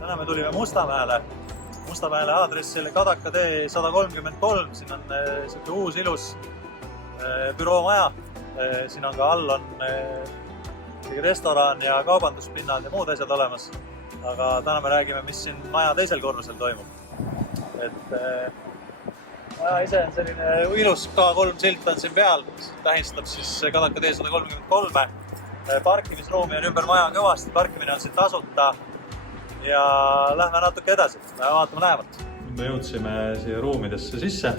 Täna me tulime Mustamäele aadressile Kadaka tee 133, siin on selline uus ilus büroomaja. Siin on ka all on restoran ja kaubanduspinnad ja muud asjad olemas. Aga täna me räägime, mis siin maja teisel korrusel toimub. Maja ise on selline ilus K3 silt on siin peal, tähistab siis Kadaka tee 133. Parkimisruumi on ümber maja kõvasti, parkimine on siin tasuta. Ja lähme natuke edasi, vaatame lähemalt. Me jõudsime siia ruumidesse sisse.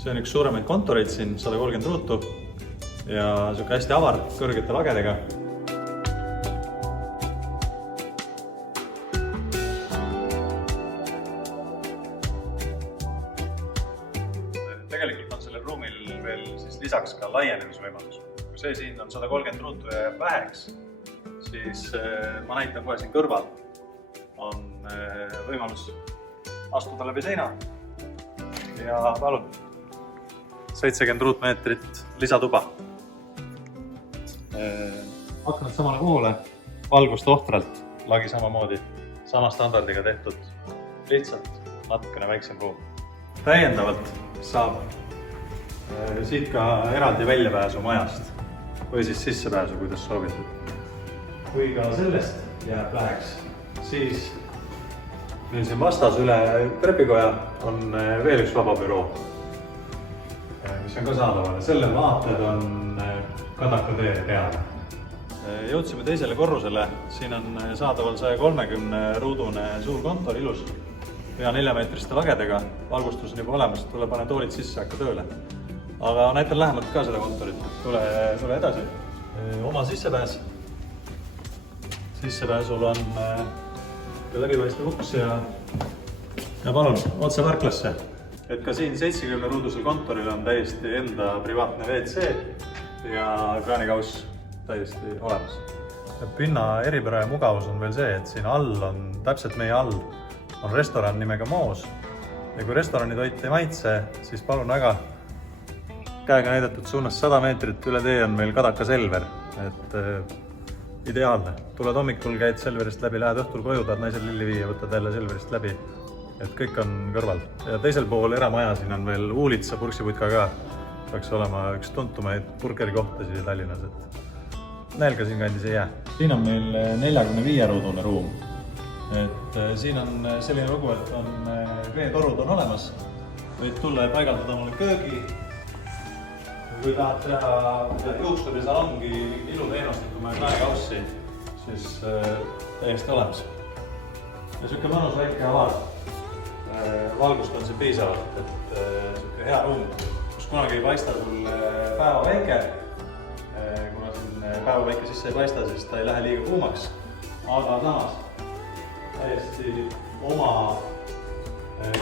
See on üks suuremaid kontoreid siin, 130 ruutu ja selline hästi avar, kõrgete lagedega. Tegelikult on sellel ruumil veel siis lisaks ka laienemisvõimalus. Kui see siin on 130 ruutu ja jääb väheks, siis ma näitan kohe siin kõrval. On võimalus astuda läbi seina ja palun 70 ruutmeetrit lisatuba. Aknad samale poole, valgust ohtralt, lagi samamoodi, sama standardiga tehtud, lihtsalt natukene väiksem ruum. Täiendavalt saab siit ka eraldi väljapääsu majast või siis sissepääsu, kuidas soovitud. Kui ka sellest jääb läheks, siis meil siin vastas üle trepikoja on veel üks vaba büroo, mis on ka saadaval. Selle vaated on Kadaka tee peale. Jõudsime teisele korrusele. Siin on saadaval 130 ruudune suur kontor, ilus. Pea 4-meetriste lagedega. Valgustus on juba olemas, tule pane toolid sisse, hakka tööle. Aga näitan lähemalt ka seda kontorit. Tule edasi. Oma sissepääs. Sissepääsul on läbipaistev uks ja palun otse parklasse. Et ka siin 70 ruudusel kontoril on täiesti enda privaatne WC ja kraanikauss täiesti olemas. Pinna eripära ja mugavus on veel see, et siin all on, täpselt meie all, on restoran nimega Moos. Ja kui restorani toit ei maitse, siis palun väga käega näidatud suunas 100 meetrit üle tee on meil Kadaka Selver. Et ideaalne. Tuled hommikul, käid Selverist läbi, lähed õhtul koju, tahad naisel lilli viia, võtad jälle Selverist läbi. Et kõik on kõrval. Ja teisel pool eramaja siin on veel Uulitsa purksiputka ka. Peaks olema üks tuntumaid burgeri kohtasid Tallinnas. Nälga siin kandis ei jää. Siin on meil 45 ruudune ruum. Et siin on selline lugu, et on veetorud on olemas. Võid tulla ja paigaldada mulle köögi. Kui tahad teha juuksurisalongi iluteenustikuma ja kraanikaussi, siis täiesti olemas. Ja selline mõnus väike avar. Valgust on siin piisavalt, et selline hea ruum, kus kunagi ei paista sul päevaväike. Kuna siin päevaväike sisse ei paista, siis ta ei lähe liiga kuumaks. Aga samas täiesti oma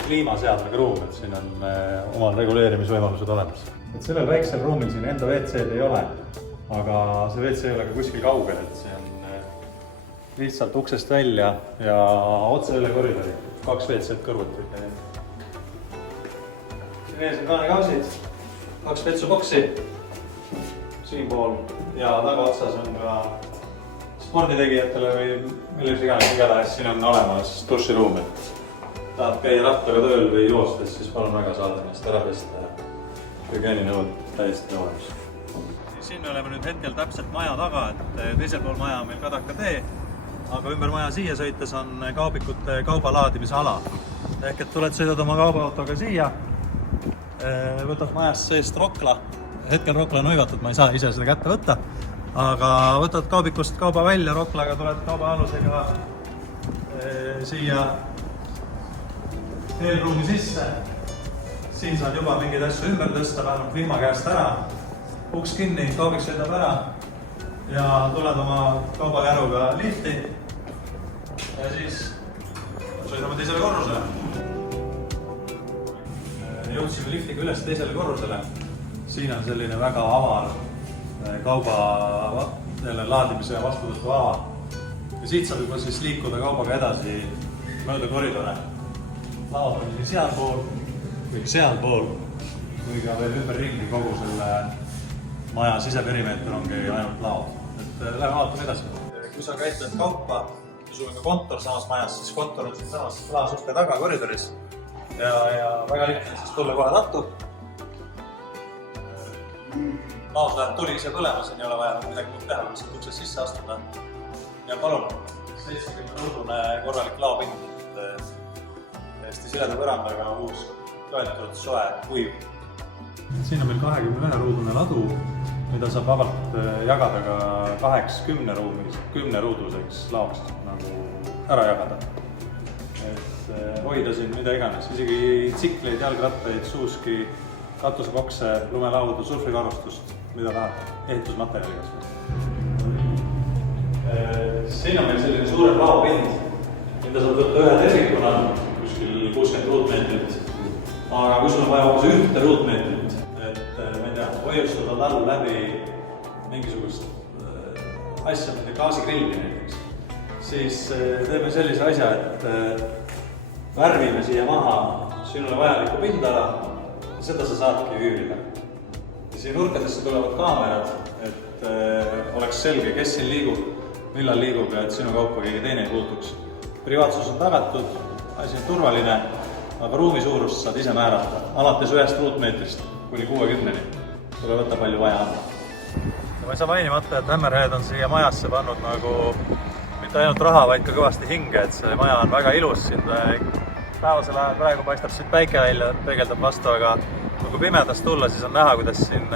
kliimaseadmega ruum, et siin on omal reguleerimisvõimalused olemas. Et sellel väiksel ruumil siin enda WC-d ei ole, aga see WC ei ole ka kuskil kaugel, et see on lihtsalt uksest välja ja otse üle koridori. 2 WC-d kõrvuti. Siin ees on kraanikausid, 2 vetsuboksi siin pool ja tagaotsas on ka sporditegijatele või milleks igatahes siin on olemas duširuum, et tahad käia rattaga tööl või joostes, siis palun väga saada ennast ära pesta. Hügieeninõud täiesti olemas. Siin me oleme nüüd hetkel täpselt maja taga, et teisel pool maja on meil Kadaka tee, aga ümber maja siia sõites on kaubikute kaubalaadimise ala. Ehk et tuled sõidad oma kaubaautoga siia, võtad majast seest rokla. Hetkel rokla on hõivatud, ma ei saa ise seda kätte võtta, aga võtad kaubikust kauba välja, roklaga tuled kauba alusega siia eelruumi sisse. Siin saad juba mingeid asju ümber tõsta, vähemalt vihma käest ära. Uks kinni, kaubik sõidab ära ja tuled oma kaubakäruga lifti ja siis sõidame teisele korrusele. Jõudsime liftiga üles teisele korrusele. Siin on selline väga avar kauba laadimise ja vastuvõtu ala. Ja siit saab juba siis liikuda kaubaga edasi mööda koridore. Laod on siin sealpool, kui ka veel ümber ringi kogu selle maja siseperimeeter ongi ainult laod. Et lähme vaatame edasi. Kui sa käitled kaupa, ja sul on ka kontor samas majas, siis kontor on siinsamas klaasuste taga koridoris. Ja väga lihtne siis tulla kohe tattu. Maos läheb tuli ise põlema, siin ei ole vaja midagi muud teha, lihtsalt uksest sisse astuda. Ja palun, 70-ruudune korralik laopind, täiesti sileda põrandaga uus toetatud soe kuiv. Siin on meil 21-ruudune ladu, mida saab vabalt jagada ka 10-ruuduseks laoks nagu ära jagada. Et hoida siin mida iganes, isegi tsikleid, jalgrattaid, suuski, katusebokse, lumelaudu, surfikarustust, mida tahab, ehitusmaterjali kasvõi. Siin on meil selline suurem laopind, mida saab võtta ühe tervikuna, kuskil 60 ruutmeetrit. Aga kui sul on vaja hoopis ühte ruutmeetrit, et ma ei tea, hoiustada talv läbi mingisugust asja, mida gaasigrilli näiteks, siis teeme sellise asja, et värvime siia maha sinule vajalikku pindala ja seda sa saadki üürida. Ja siia nurkadesse tulevad kaamerad, et oleks selge, kes siin liigub, millal liigub ja et sinu kaupa keegi teine ei puutuks. Privaatsus on tagatud, asi on turvaline, aga ruumi suurust saad ise määrata, alates 1 ruutmeetrist kuni 60-ni. Tule võtta palju vaja anda. Ja ma ei saa mainimata, et Hammerhead on siia majasse pannud nagu mitte ainult raha, vaid ka kõvasti hinge, et see maja on väga ilus siin. Päevasel ajal praegu paistab siit päike välja, peegeldab vastu, aga kui pimedast tulla, siis on näha, kuidas siin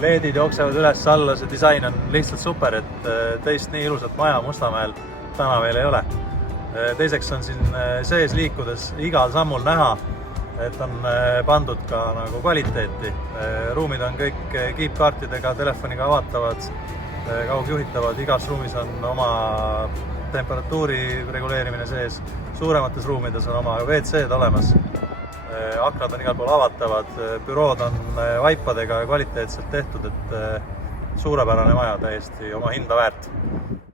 LED-id jooksevad üles-alla, see disain on lihtsalt super, et teist nii ilusat maja Mustamäel täna veel ei ole. Teiseks on siin sees liikudes igal sammul näha, et on pandud ka nagu kvaliteeti. Ruumid on kõik kiipkaartidega, telefoniga avatavad, kaugjuhitavad, igas ruumis on oma temperatuuri reguleerimine sees, suuremates ruumides on oma WC-d olemas, aknad on igal pool avatavad, bürood on vaipadega kvaliteetselt tehtud, et suurepärane maja täiesti oma hinda väärt.